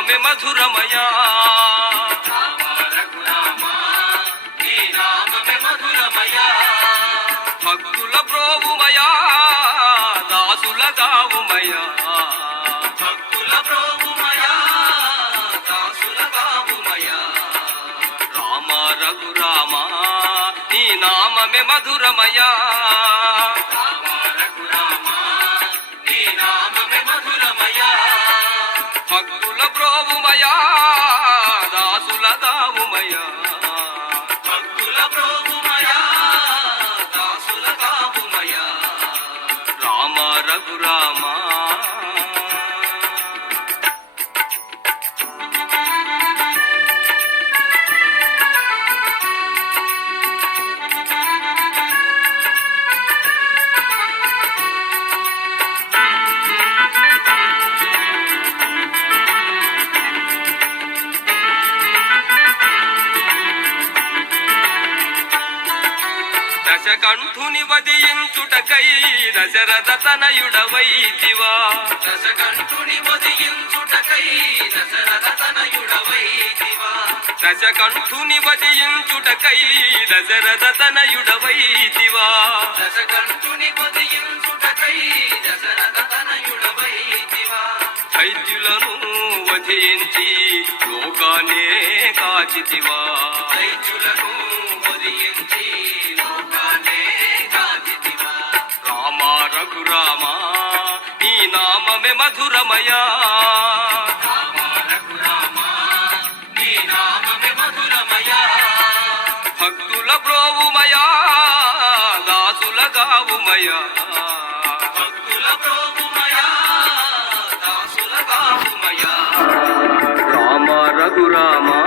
నామమే మధురమయా. భక్తుల ప్రోభుమయా దాసుల గావుమయా. భక్తుల ప్రోభుమయా దాసుల బాబుమయా రామ రఘురామ నీ నామమే మధురమయా. దశకంఠుని వదియించుటకై దశరథ తనయుడవైతివా దశకంఠుని వదియించుటకై దశరథ తనయుడవైదివా దశకంఠుని వదియించుటకై దశరథ తనయుడవైతివా దశకంఠుని వదియించుటకై దశరథ తనయుడవైదివా దైత్యులను వధించి లోకానే కాచితివా. దైత్యులను వదియించి రఘురామా నీ నామమే మధురమయా. భక్తుల ప్రోవుమయా దాసుల గావుమయా భక్తుల ప్రోభుమయా దాసుల గావుమయా. రామ రఘురామా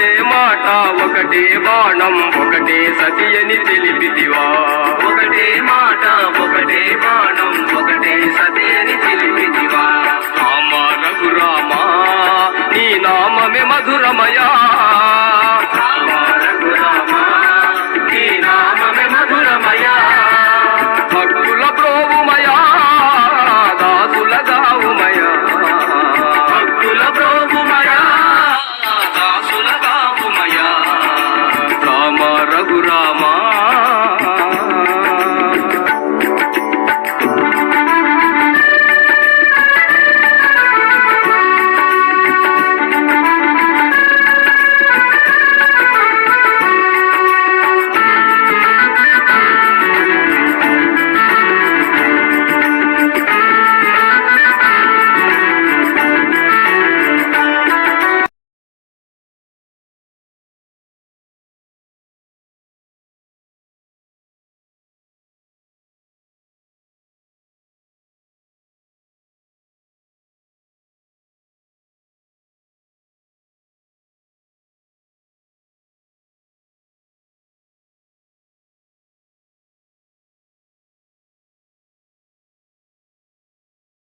ఒకటే మాట ఒకటే బాణం ఒకటే సతి అని తెలిపితివా? ఒకటే మాట ఒకటే బాణం ఒకటే సతి అని తెలిపితివా? రామ రఘురామ నీ నామమే మధురమయా? Ram.